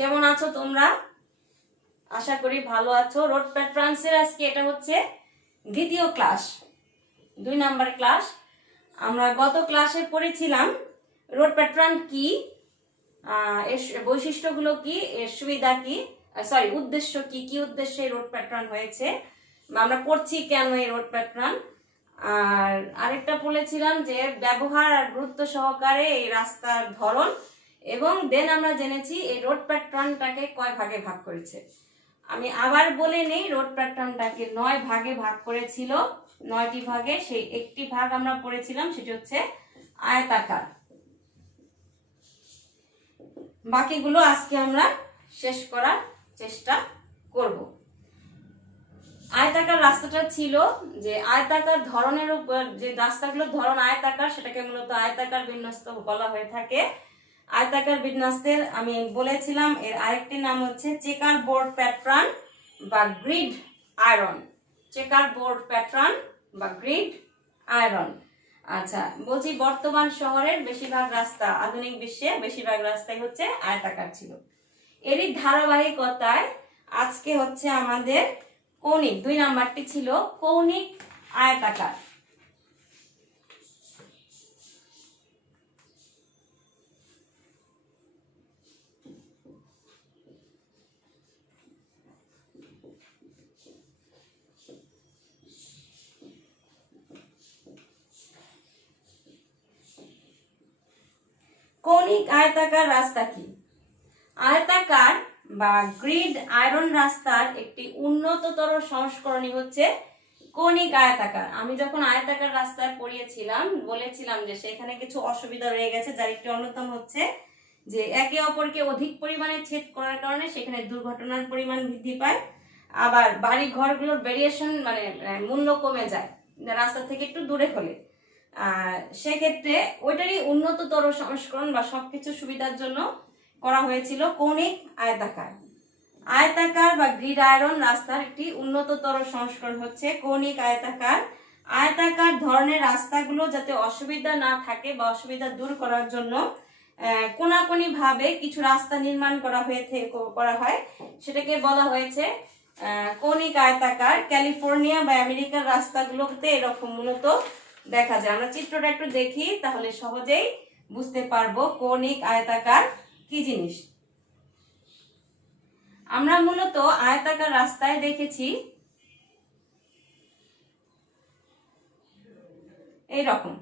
কেমন আছো তোমরা? আশা করি ভালো আছো। রোড প্যাট্রান্সের আজকে এটা হচ্ছে দ্বিতীয় ক্লাস, 2 নাম্বার ক্লাস। আমরা গত ক্লাসে পড়েছিলাম রোড প্যাট্রান কি, এর বৈশিষ্ট্যগুলো কি, এর সুবিধা কি, উদ্দেশ্য কি, কি উদ্দেশ্যে রোড প্যাট্রান হয়েছে, আমরা পড়ছি কেন এই রোড প্যাট্রান। আর আরেকটা বলেছিলাম যে ব্যবহার আর গুরুত্ব সহকারে এই রাস্তার ধরন, এবং দেন আমরা জেনেছি এই রোড প্যাট্রানটাকে কয় ভাগে ভাগ করেছে। আমি আবার বলে নেই, রোড প্যাট্রানটাকে 9 ভাগে ভাগ করেছিল, 9টি ভাগে। সেই একটি ভাগ আমরা পড়েছিলাম, সেটি হচ্ছে আয়তাকার। বাকিগুলো আজকে আমরা শেষ করার চেষ্টা করব। আয়তাকার রাস্তাটা ছিল যে আয়তাকার ধরনের উপর যে রাস্তাগুলোর ধরন আয়তাকার, সেটাকে মূলত আয়তাকার বিন্যস্ত বলা হয়ে থাকে। আয়তাকার বিন্যস্তের আমি বলেছিলাম এর আরেকটি নাম হচ্ছে চেকার বোর্ড প্যাটার্ন বা grid iron. Checker board pattern বা গ্রিড আয়রন। আচ্ছা, বলছি বর্তমান শহরের বেশিরভাগ রাস্তা, আধুনিক বিশ্বে বেশিরভাগ রাস্তাই হচ্ছে আয়তাকার ছিল। এরই ধারাবাহিকতায় আজকে হচ্ছে আমাদের কৌণিক, 2 নাম্বারটি ছিল কৌণিক আয়তাকার। কৌণিক আয়তাকার রাস্তা কি? আয়তাকার বা গ্রিড আয়রন রাস্তার একটি উন্নততর সংস্করণই হচ্ছে কৌণিক আয়তাকার। আমি যখন আয়তাকার রাস্তায় পড়িয়েছিলাম বলেছিলাম যে সেখানে কিছু অসুবিধা রয়ে গেছে, যার একটি অন্যতম হচ্ছে যে একে অপরকে অধিক পরিমাণে ছেদ করার কারণে সেখানে দুর্ঘটনার পরিমাণ বৃদ্ধি পায়। আবার বাড়ি ঘরগুলোর ভেরিয়েশন মানে মূল্য কমে যায় রাস্তা থেকে একটু দূরে হলে। সেক্ষেত্রে ওইটারই উন্নততর সংস্করণ বা সবকিছু সুবিধার জন্য করা হয়েছিল কৌণিক আয়তাকার। আয়তাকার বা গ্রিড আয়রন রাস্তার একটি উন্নততর সংস্করণ হচ্ছে কৌণিক আয়তাকার। আয়তাকার ধরনের রাস্তাগুলো যাতে অসুবিধা না থাকে বা অসুবিধা দূর করার জন্য কোনাকুনি ভাবে কিছু রাস্তা নির্মাণ করা হয়, সেটাকে বলা হয়েছে কৌণিক আয়তাকার। ক্যালিফোর্নিয়া বা আমেরিকার রাস্তাগুলোতে এরকম মূলত দেখা যায়। আমরা চিত্রটা একটু দেখি, তাহলে সহজেই বুঝতে পারবো কৌণিক আয়তাকার কি জিনিস। আমরা মূলত আয়তাকার রাস্তায় দেখেছি এইরকম।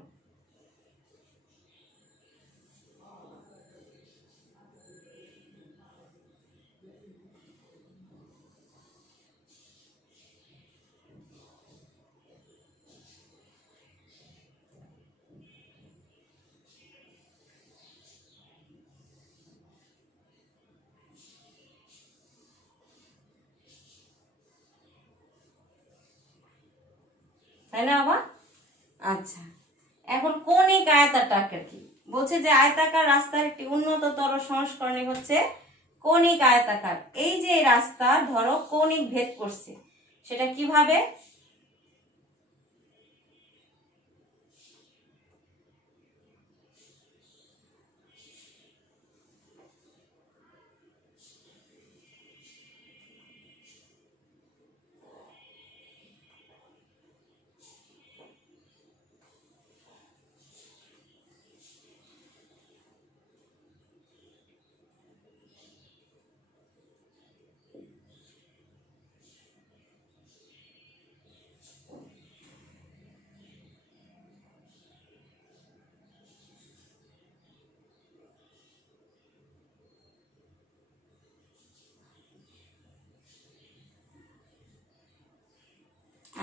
তাই না বাবা? আচ্ছা, এখন কৌণিক আয়তাকার কি বলছে যে আয়তাকার রাস্তার একটি উন্নততর সংস্করণই হচ্ছে কৌণিক আয়তাকার। এই যে রাস্তা ধরো কৌণিক ভেদ করছে, সেটা কিভাবে?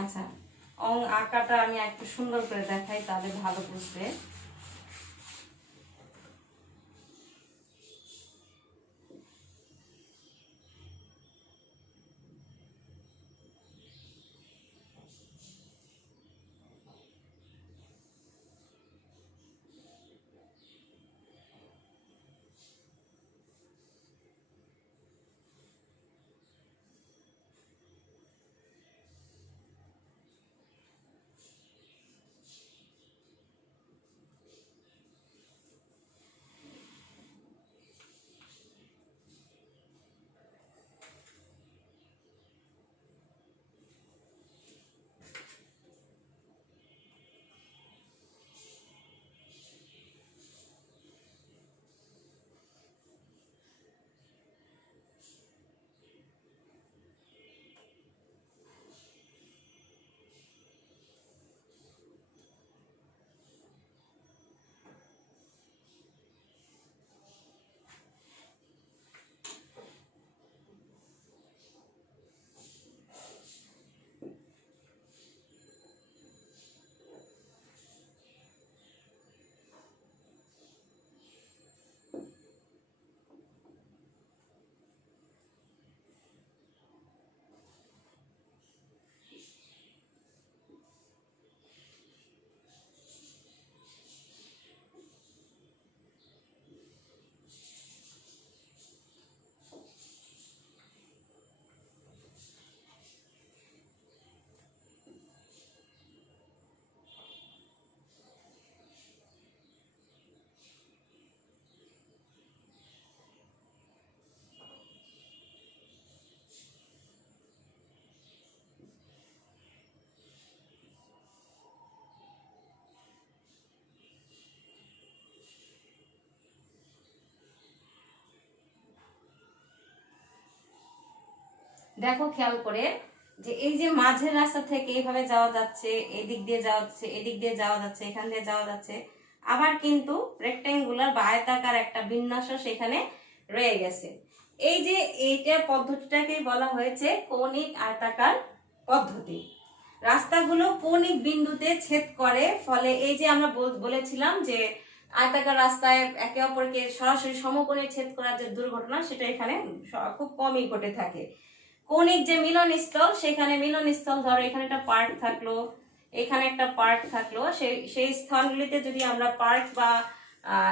আচ্ছা, আঁকাটা আমি একটু সুন্দর করে দেখাই, তাহলে ভালো বুঝবে। দেখো খেয়াল করে যে এই যে মাঝের রাস্তা থেকে এইভাবে যাওয়া যাচ্ছে, এদিক দিয়ে যাওয়া যাচ্ছে, এদিক দিয়ে যাওয়া যাচ্ছে, এখান দিয়ে যাওয়া যাচ্ছে, আবার কিন্তু রেক্টেঙ্গুলার বা আয়তাকার একটা বিন্যাসও সেখানে রয়ে গেছে। এই যে এইটা পদ্ধতিটাকে বলা হয়েছে কৌণিক আয়তাকার পদ্ধতি। রাস্তাগুলো কৌণিক বিন্দুতে ছেদ করে, ফলে এই যে আমরা বলেছিলাম যে আয়তাকার রাস্তায় একে অপরকে সরাসরি সমকোণে ছেদ করার যে দুর্ঘটনা, সেটা এখানে খুব কমই ঘটে থাকে। কৌণিক যে মিলনস্থল, সেখানে মিলনস্থল ধরো এখানে একটা পার্ক থাকলো, এখানে একটা পার্ক থাকলো, সেই স্থানগুলিতে যদি আমরা পার্ক বা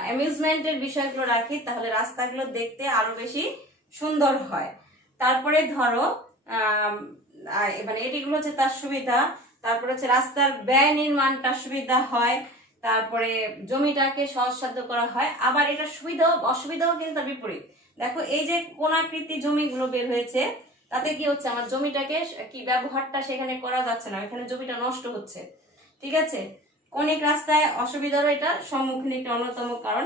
অ্যামিউজমেন্টের বিষয়গুলো রাখি, তাহলে রাস্তাগুলো দেখতে আরো বেশি সুন্দর হয়। তারপরে ধরো মানে এটিগুলো হচ্ছে তার সুবিধা। তারপরে হচ্ছে রাস্তার ব্যয় নির্মাণটা সুবিধা হয়, তারপরে জমিটাকে সহজসাধ্য করা হয়। আবার এটা সুবিধাও অসুবিধাও কিন্তু তার বিপরীত। দেখো এই যে কোণাকৃতি জমিগুলো বের হয়েছে, তাতে কি হচ্ছে, আমার জমিটাকে কি ব্যবহারটা সেখানে করা যাচ্ছে না, এখানে জমিটা নষ্ট হচ্ছে। ঠিক আছে, কৌণিক রাস্তায় অসুবিধারও এটা সম্মুখীন একটা অন্যতম কারণ।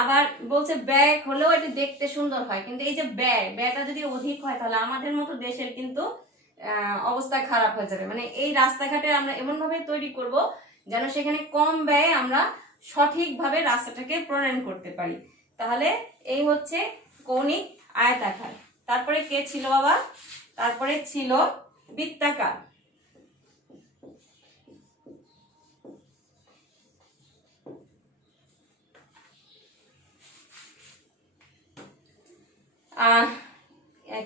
আবার বলছে ব্যয় হলেও এটি দেখতে সুন্দর হয়, কিন্তু এই যে ব্যয়টা যদি অধিক হয়, তাহলে আমাদের মতো দেশের কিন্তু অবস্থা খারাপ হয়ে যাবে। মানে এই রাস্তাঘাটে আমরা এমন ভাবে তৈরি করব যেন সেখানে কম ব্যয়ে আমরা সঠিকভাবে রাস্তাটাকে প্রণয়ন করতে পারি। তাহলে এই হচ্ছে কৌণিক আয়তাকার। তারপরে কে ছিল বাবা? তারপরে ছিল বৃত্তাকার।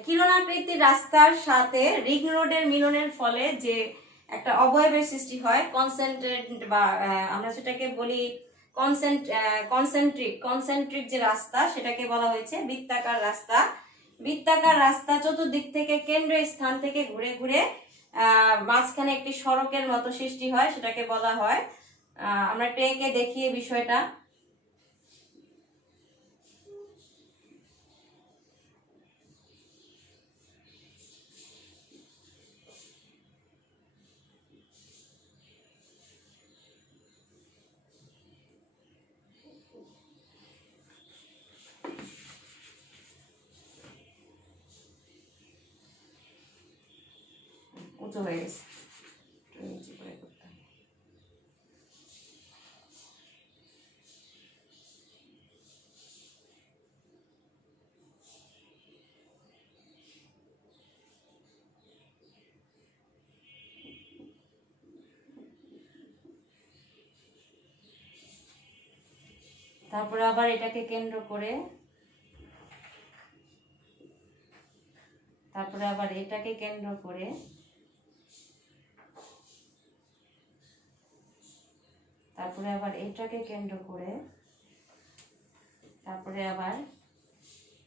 কিরণাকৃতি রাস্তার সাথে রিং রোডের মিলনের ফলে যে একটা অবয়বের সৃষ্টি হয়, কনসেন্ট্রেট বা আমরা সেটাকে বলি কনসেন্ট্রিক যে রাস্তা, সেটাকে বলা হয়েছে বৃত্তাকার রাস্তা। বৃত্তাকার রাস্তা চতুর্দিক থেকে কেন্দ্রীয় স্থান থেকে ঘুরে ঘুরে মাঝখানে একটি সড়কের মতো সৃষ্টি হয়, সেটাকে বলা হয়, আমরা একটু এঁকে দেখিয়ে বিষয়টা। উঁচু হয়ে গেছে, নিচে করে করতে হবে। তারপরে আবার এটাকে কেন্দ্র করে, তারপরে আবার এটাকে কেন্দ্র করে, তারপরে আবার এটাকে কেন্দ্র করে, তারপরে আবার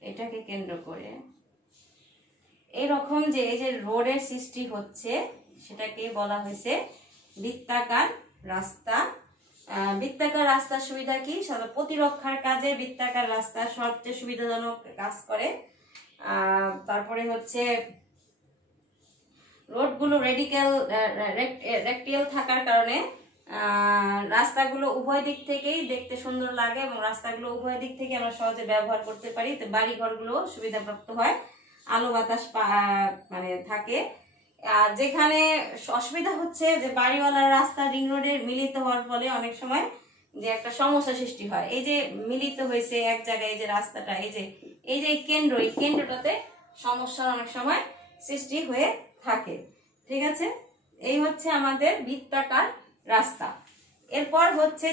এটাকে কেন্দ্র করে, এরকম যে এই যে রোডের সৃষ্টি হচ্ছে, সেটাকে বলা হয়েছে বৃত্তাকার রাস্তা। বৃত্তাকার রাস্তার সুবিধা কি? প্রতিরক্ষার কাজে বৃত্তাকার রাস্তা সবচেয়ে সুবিধাজনক কাজ করে। তারপরে হচ্ছে রোডগুলো রেক্টিয়াল থাকার কারণে রাস্তাগুলো উভয় দিক থেকেই দেখতে সুন্দর লাগে, এবং রাস্তাগুলো উভয় দিক থেকে আমরা সহজে ব্যবহার করতে পারি। তো বাড়ি ঘরগুলো সুবিধাপ্রাপ্ত হয়, আলো বাতাস মানে থাকে। যেখানে অসুবিধা হচ্ছে যে বাড়িওয়ালার রাস্তা রিং রোডে মিলিত হওয়ার ফলে অনেক সময় যে একটা সমস্যা সৃষ্টি হয়। এই যে মিলিত হয়েছে এক জায়গায়, এই যে রাস্তাটা, এই যে এই কেন্দ্রটাতে সমস্যার অনেক সময় সৃষ্টি হয়ে থাকে। ঠিক আছে, এই হচ্ছে আমাদের বৃত্তাকার রাস্তা। এরপর হচ্ছে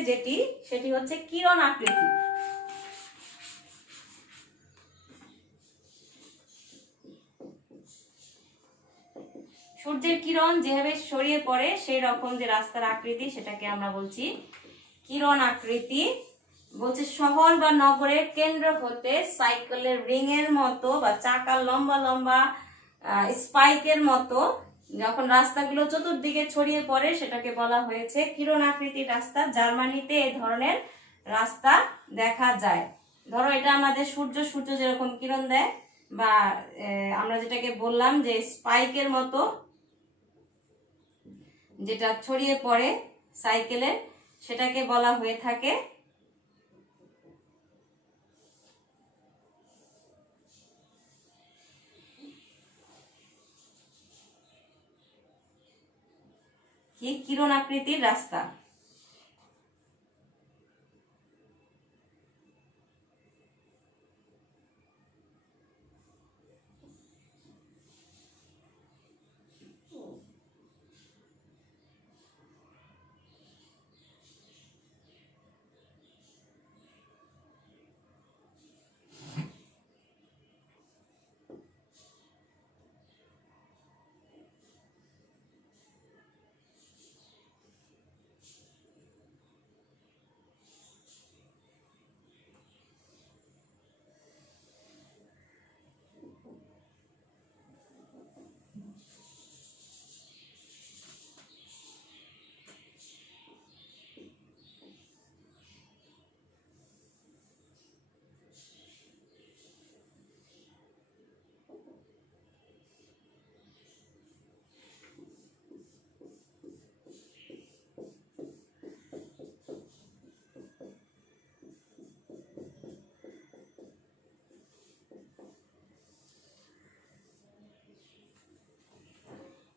সেটি হচ্ছে কিরণ আকৃতি। সূর্যের কিরণ যেভাবে ছড়িয়ে পড়ে সেই রকম যে রাস্তার আকৃতি, সেটাকে আমরা বলছি কিরণ আকৃতি। বলছে শহর বা নগরের কেন্দ্র হতে সাইকেলের রিং এর মতো বা চাকার লম্বা লম্বা স্পাইকের মতো যখন রাস্তাগুলো চতুর্দিকে ছড়িয়ে পড়ে, সেটাকে বলা হয়েছে কিরণ আকৃতির রাস্তা। জার্মানিতে এই ধরনের রাস্তা দেখা যায়। ধরো এটা আমাদের সূর্য যেরকম কিরণ দেয়, বা আমরা যেটাকে বললাম যে স্পাইকের মতো যেটা ছড়িয়ে পড়ে সাইকেলে, সেটাকে বলা হয়ে থাকে কি কিরণ আকৃতির রাস্তা।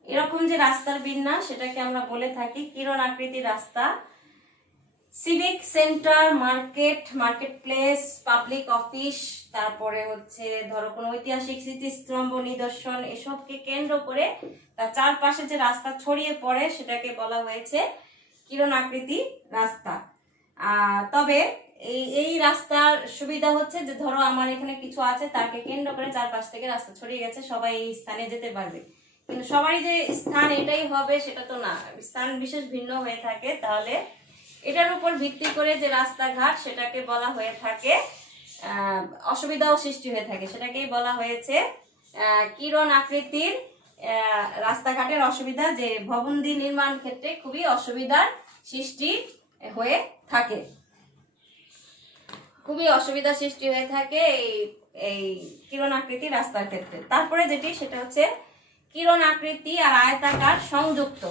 এরকম যে রাস্তার বিন্যাস সেটাকে আমরা বলে থাকি কিরণ আকৃতি রাস্তা। Civic centre, market place, public office, তারপরে হচ্ছে ধরো কোনো ঐতিহাসিক স্মৃতিস্তম্ভ নিদর্শন, এসবকে কেন্দ্র করে তার চারপাশে যে রাস্তা ছড়িয়ে পড়ে সেটাকে বলা হয়েছে কিরণ আকৃতি রাস্তা। তবে এই রাস্তার সুবিধা হচ্ছে যে ধরো আমার এখানে কিছু আছে, তাকে কেন্দ্র করে চারপাশ থেকে রাস্তা ছড়িয়ে গেছে, সবাই এই স্থানে যেতে পারবে। কিন্তু সবারই যে স্থান এটাই হবে সেটা তো না, স্থান বিশেষ ভিন্ন হয়ে থাকে। তাহলে এটার উপর ভিত্তি করে যে রাস্তাঘাট সেটাকে বলা হয়ে থাকে অসুবিধাও সৃষ্টি হয়ে থাকে, সেটাকেই বলা হয়েছে কিরণ আকৃতির রাস্তাঘাটের অসুবিধা, যে ভবনদি নির্মাণ ক্ষেত্রে খুবই অসুবিধার সৃষ্টি হয়ে থাকে, খুবই অসুবিধা সৃষ্টি হয়ে থাকে এই কিরণ আকৃতি রাস্তার ক্ষেত্রে। তারপরে যেটি সেটা হচ্ছে কিরণ আকৃতি আর আয়তাকার সংযুক্ত।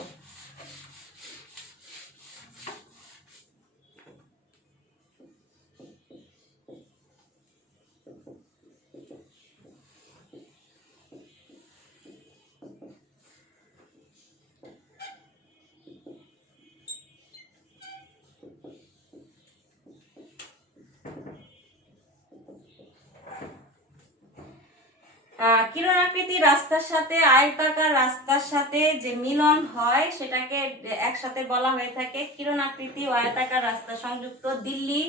কিরণ আকৃতি রাস্তার সাথে আয়তাকার রাস্তার সাথে যে মিলন হয় সেটাকে একসাথে বলা হয়ে থাকে কিরণ আকৃতি ও আয়তাকার রাস্তা সংযুক্ত। দিল্লি,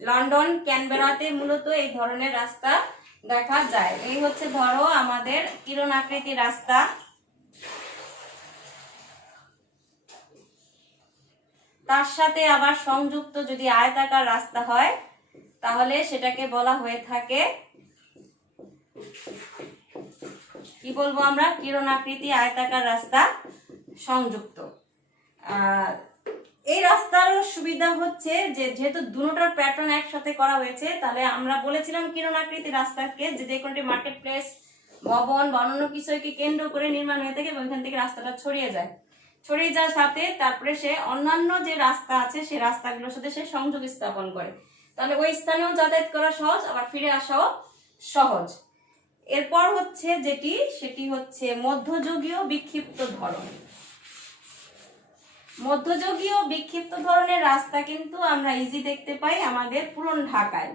লন্ডন, ক্যানবেরাতে মূলত এই ধরনের রাস্তা দেখা যায়। এই হচ্ছে ধরো আমাদের কিরণ আকৃতি রাস্তা। তার সাথে আবার সংযুক্ত যদি আয়তাকার রাস্তা হয় তাহলে সেটাকে বলা হয়ে থাকে কি বলবো আমরা, কিরণ আকৃতি আয়তাকার রাস্তা সংযুক্ত। এই রাস্তার সুবিধা হচ্ছে যে যেহেতু দুটোটার প্যাটার্ন একসাথে করা হয়েছে, তাহলে আমরা বলেছিলাম কিরণ আকৃতি রাস্তাকে যে কোনটি মার্কেট প্লেস, ভবন বা অন্য কিছুকে কেন্দ্র করে নির্মাণ হয়ে থাকে এবং এখান থেকে রাস্তাটা ছড়িয়ে যাওয়ার সাথে তারপরে সে অন্যান্য যে রাস্তা আছে সেই রাস্তাগুলোর সাথে সে সংযোগ স্থাপন করে, তাহলে ওই স্থানেও যাতায়াত করা সহজ, আবার ফিরে আসাও সহজ। এরপর হচ্ছে সেটি হচ্ছে মধ্যযুগীয় বিক্ষিপ্ত ধরন। মধ্যযুগীয় বিক্ষিপ্ত ধরনের রাস্তা কিন্তু আমরা ইজি দেখতে পাই আমাদের পুরন ঢাকায়।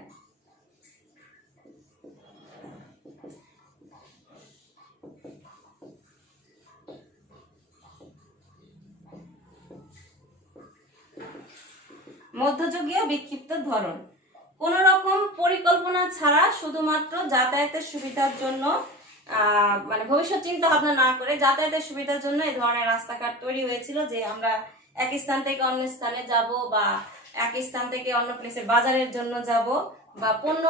মধ্যযুগীয় বিক্ষিপ্ত ধরন কোন রকম পরিকল্পনা ছাড়া শুধুমাত্র যাতায়াতের সুবিধার জন্য, মানে ভবিষ্যৎ চিন্তা ভাবনা না করে যাতায়াতের সুবিধার জন্য এই ধরনের রাস্তাঘাট তৈরি হয়েছিল, যে আমরা এক স্থান থেকে অন্য স্থানে যাব বা এক স্থান থেকে অন্য প্লেসে বাজারের জন্য যাব বা পণ্য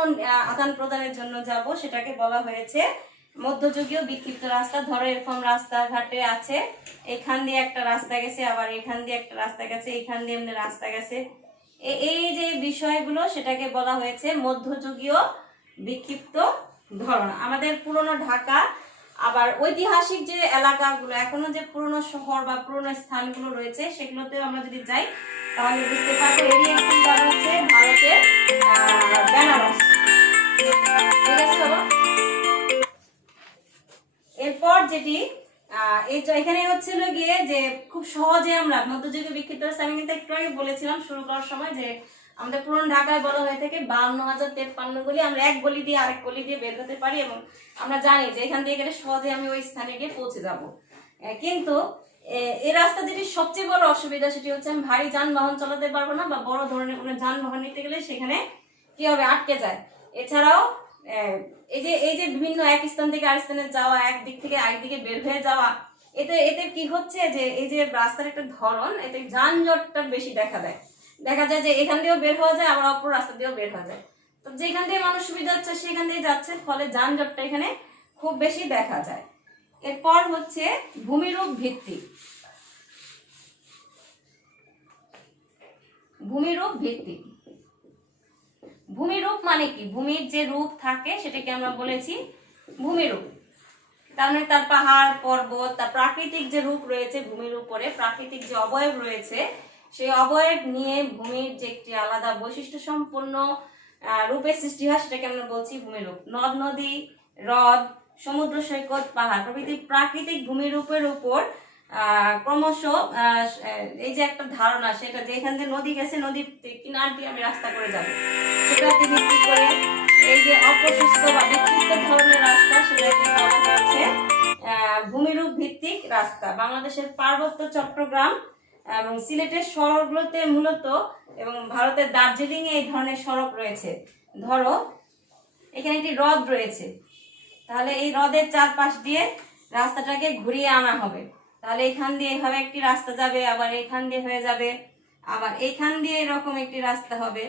আদান প্রদানের জন্য যাব, সেটাকে বলা হয়েছে মধ্যযুগীয় বিক্ষিপ্ত রাস্তা। ধরো এরকম রাস্তাঘাটে আছে, এখান দিয়ে একটা রাস্তা গেছে, আবার এখান দিয়ে একটা রাস্তা গেছে, এখান দিয়ে এমনি রাস্তা গেছে, এই যে বিষয়গুলো সেটাকে বলা হয়েছে মধ্যযুগীয় বিক্ষিপ্ত ধরন। আমাদের পুরনো ঢাকা আবার ঐতিহাসিক যে এলাকাগুলো, এখনো যে পুরনো শহর বা পুরনো স্থানগুলো রয়েছে সেগুলোতেও আমরা যদি যাই তাহলে বুঝতে পারবো এরই এখন বলা হচ্ছে ভারতের বেনারস। ঠিক আছে বাবা। এরপর যেটি এখানে হচ্ছিল গিয়ে যে খুব সহজে আমরা মধ্যযুগীয় বিক্ষিপ্ত রাস্তা, আমি কিন্তু একটু আগে বলেছিলাম শুরু করার সময় যে আমাদের পুরনো ঢাকায় বলা হয়ে থাকে 52,053 গলি, আমরা এক গলি দিয়ে আরেক গলি দিয়ে বের হতে পারি এবং আমরা জানি যে এখান দিয়ে গেলে সহজে আমি ওই স্থানে গিয়ে পৌঁছে যাব। কিন্তু এই রাস্তা যেটি সবচেয়ে বড় অসুবিধা সেটি হচ্ছে আমি ভারী যানবাহন চালাতে পারবো না, বা বড় ধরনের কোনো যানবাহন নিতে গেলে সেখানে কি হবে, আটকে যায়। এছাড়াও এই যে বিভিন্ন এক স্থান থেকে আরেক স্থানে যাওয়া, এক দিক থেকে আরেক দিকে বের হয়ে যাওয়া, এতে কি হচ্ছে যে এই যে রাস্তার একটা ধরন, এতে যানজটটা বেশি দেখা যায় যে এখান দিয়েও বের হওয়া যায়, আবার অপর রাস্তা দিয়েও বের হওয়া যায়। তো যেখান দিয়ে মানুষ সুবিধা হচ্ছে সেখান দিয়ে যাচ্ছে, ফলে যানজটটা এখানে খুব বেশি দেখা যায়। এরপর হচ্ছে ভূমিরূপ ভিত্তিক। ভূমিরূপ ভিত্তিক, ভূমিরূপ মানে কি? ভূমির যে রূপ থাকে সেটাকে আমরা বলেছি ভূমিরূপ। তার মানে তার পাহাড় পর্বত, তার প্রাকৃতিক যে রূপ রয়েছে ভূমির উপরে, প্রাকৃতিক যে অবয়ব রয়েছে সেই অবয়ব নিয়ে ভূমির যে একটি আলাদা বৈশিষ্ট্য সম্পন্ন রূপের সৃষ্টি হয় সেটাকে আমরা বলছি ভূমিরূপ। নদ নদী, হ্রদ, সমুদ্র সৈকত, পাহাড় প্রভৃতি প্রাকৃতিক ভূমিরূপের উপর ক্রমশ এই যে একটা ধারণা, সেটা যে এখান থেকে নদী গেছে, নদীর কিনার দিয়ে আমি রাস্তা করে যাবো, সেটাকে ভিত্তি করে এই যে অপ্রশস্ত বা বিক্ষিপ্ত ধরনের রাস্তা সেটাকে বলা হয়েছে ভূমিরূপ ভিত্তিক রাস্তা। বাংলাদেশের পার্বত্য চট্টগ্রাম এবং সিলেটের শহরগুলোতে মূলত, এবং ভারতের দার্জিলিং এ এই ধরনের সড়ক রয়েছে। ধরো এখানে একটি হ্রদ রয়েছে, তাহলে এই হ্রদের চারপাশ দিয়ে রাস্তাটাকে ঘুরিয়ে আনা হবে। তাহলে এখান দিয়ে এভাবে একটি রাস্তা যাবে, আবার এখান দিয়ে হয়ে যাবে, আবার এখান দিয়ে এরকম একটি রাস্তা হবে।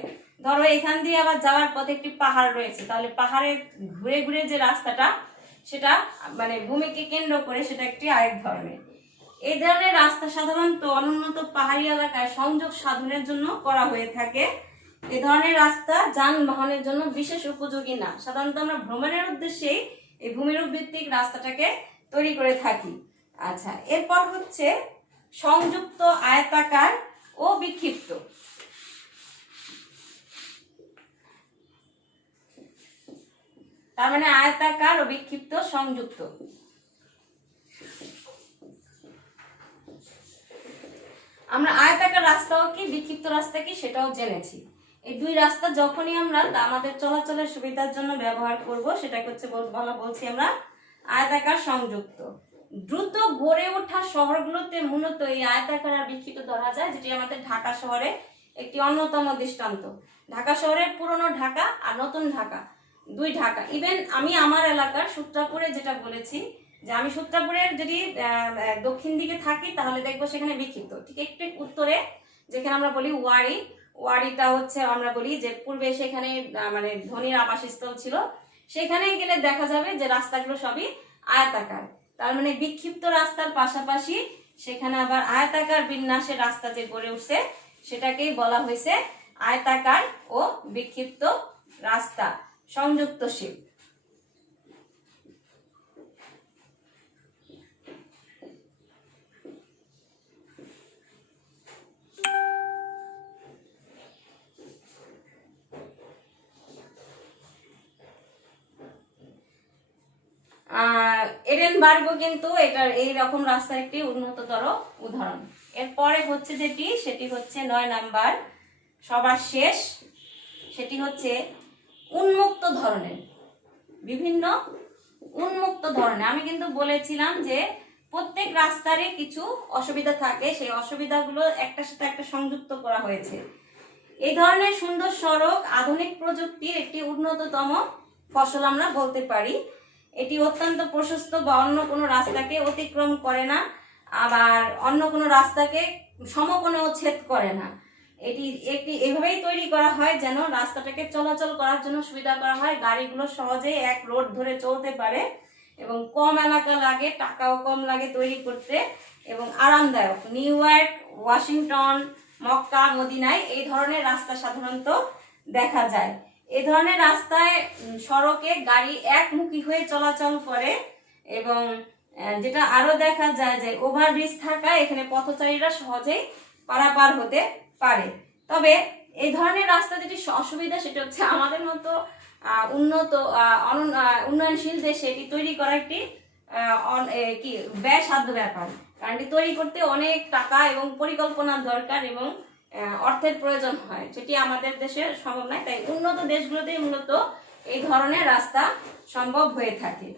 ধরো এখান দিয়ে আবার যাওয়ার পথে একটি পাহাড় রয়েছে, তাহলে পাহাড়ের ঘুরে ঘুরে যে রাস্তাটা সেটা মানে ভূমিকে কেন্দ্র করে সেটা একটি আরেক ধরনের। এই ধরনের রাস্তা সাধারণত অনুন্নত পাহাড়ি এলাকায় সংযোগ সাধনের জন্য করা হয়ে থাকে। এই ধরনের রাস্তা যানবাহনের জন্য বিশেষ উপযোগী না। সাধারণত আমরা ভ্রমণের উদ্দেশ্যেই এই ভূমিরূপ ভিত্তিক রাস্তাটাকে তৈরি করে থাকি। আচ্ছা, এরপর হচ্ছে সংযুক্ত, আয়তাকার ও বিক্ষিপ্ত। তার মানে আয়তাকার ও বিক্ষিপ্ত সংযুক্ত। আমরা আয়তাকার রাস্তাও কি বিক্ষিপ্ত রাস্তা কি সেটাও জেনেছি। এই দুই রাস্তা যখনই আমরা আমাদের চলাচলের সুবিধার জন্য ব্যবহার করব সেটাকে হচ্ছে বলছি আমরা আয়তাকার সংযুক্ত। দ্রুত গড়ে ওঠা শহরগুলোতে মূলত এই আয়তাকার আর বিক্ষিপ্ত ধরা যায়, যেটি আমাদের ঢাকা শহরে একটি অন্যতম দৃষ্টান্ত। ঢাকা শহরের পুরনো ঢাকা আর নতুন ঢাকা, দুই ঢাকা। ইভেন আমি আমার এলাকার সূত্রাপুরে যেটা বলেছি, যে আমি সূত্রাপুরের যদি দক্ষিণ দিকে থাকি তাহলে দেখবো সেখানে বিক্ষিপ্ত। ঠিক একটু উত্তরে যেখানে আমরা বলি ওয়ারিটা হচ্ছে আমরা বলি যে পূর্বে সেখানে মানে ধনীর আবাসস্থল ছিল, সেখানে গেলে দেখা যাবে যে রাস্তাগুলো সবই আয়তাকার। তার মানে বিক্ষিপ্ত রাস্তার পাশাপাশি সেখানে আবার আয়তাকার বিন্যাসের রাস্তা যে গড়ে উঠছে সেটাকেই বলা হয়েছে আয়তাকার ও বিক্ষিপ্ত রাস্তা সংযুক্তশীল। এডেনবার্গও কিন্তু এটার এই রকম রাস্তার একটি উন্নততর উদাহরণ। এরপরে হচ্ছে যেটি, সেটি হচ্ছে 9 নাম্বার, সবার শেষ, সেটি হচ্ছে উন্মুক্ত ধরনের। বিভিন্ন উন্মুক্ত ধরনের, আমি কিন্তু বলেছিলাম যে প্রত্যেক রাস্তারই কিছু অসুবিধা থাকে, সেই অসুবিধাগুলো একটার সাথে একটা সংযুক্ত করা হয়েছে। এই ধরনের সুন্দর সড়ক আধুনিক প্রযুক্তির একটি উন্নততম ফসল আমরা বলতে পারি। এটি অত্যন্ত প্রশস্ত বা অন্য কোনো রাস্তাকে অতিক্রম করে না, আবার অন্য কোনো রাস্তাকে সমকোণেও ছেদ করে না। এটি এভাবেই তৈরি করা হয় যেন রাস্তাটাকে চলাচল করার জন্য সুবিধা করা হয়, গাড়িগুলো সহজেই এক রোড ধরে চলতে পারে এবং কম এলাকা লাগে, টাকাও কম লাগে তৈরি করতে এবং আরামদায়ক। নিউ ইয়র্ক, ওয়াশিংটন, মক্কা, মদিনায় এই ধরনের রাস্তা সাধারণত দেখা যায়। এই ধরনের রাস্তায় সড়কে গাড়ি একমুখী হয়ে চলাচল করে এবং যেটা আরো দেখা যায় যে ওভারব্রিজ থাকায় এখানে পথচারীরা সহজেই পারাপার হতে পারে। তবে এই ধরনের রাস্তা যেটি অসুবিধা সেটা হচ্ছে আমাদের মতো উন্নয়নশীল দেশে এটি তৈরি করা একটি কি ব্যয়সাধ্য ব্যাপার, কারণ এটি তৈরি করতে অনেক টাকা এবং পরিকল্পনার দরকার এবং অর্থের প্রয়োজন হয়, যেটি আমাদের দেশে সম্ভব নয়। তাই উন্নত দেশগুলোতেই মূলত এই ধরনের রাস্তা সম্ভব হয়ে থাকে।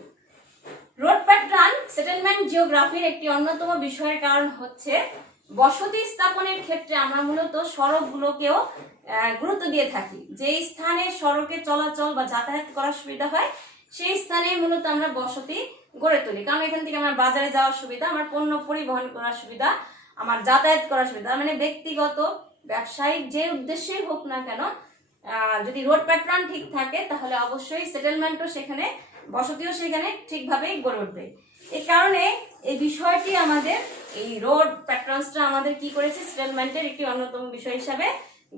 রোড প্যাটার্ন সেটেলমেন্ট জিওগ্রাফির একটি অন্যতম বিষয়ের কারণ হচ্ছে বসতি স্থাপনের ক্ষেত্রে আমরা মূলত সড়কগুলোকেও গুরুত্ব দিয়ে থাকি। যে স্থানে সড়কে চলাচল বা যাতায়াত করার সুবিধা হয় সেই স্থানে মূলত আমরা বসতি গড়ে তুলি, কারণ এখান থেকে আমার বাজারে যাওয়ার সুবিধা, আমার পণ্য পরিবহন করার সুবিধা, আমার যাতায়াত করার সুবিধা, মানে ব্যক্তিগত ব্যবসায়িক যে উদ্দেশ্যেই হোক না কেন, যদি রোড প্যাটার্ন ঠিক থাকে তাহলে অবশ্যই সেটেলমেন্টও সেখানে, বসতিও সেখানে ঠিকভাবেই গড়ে উঠবে। এই কারণে এই বিষয়টি আমাদের, এই রোড প্যাটার্নসটা আমাদের কি করেছে, সেটেলমেন্টের একটি অন্যতম বিষয় হিসাবে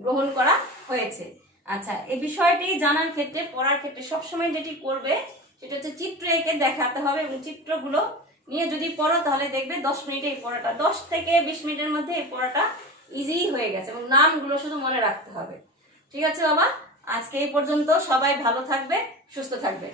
গ্রহণ করা হয়েছে। আচ্ছা, এই বিষয়টি জানার ক্ষেত্রে, পড়ার ক্ষেত্রে সবসময় যেটি করবে সেটা হচ্ছে চিত্র এঁকে দেখাতে হবে, এবং চিত্রগুলো নিয়ে যদি পড়ো তাহলে দেখবে 10 মিনিটে এই পড়াটা, 10 থেকে 20 মিনিটের মধ্যে এই পড়াটা ইজি হয়ে গেছে, এবং নামগুলো শুধু মনে রাখতে হবে। ঠিক আছে বাবা, আজকে এই পর্যন্ত। সবাই ভালো থাকবে, সুস্থ থাকবে।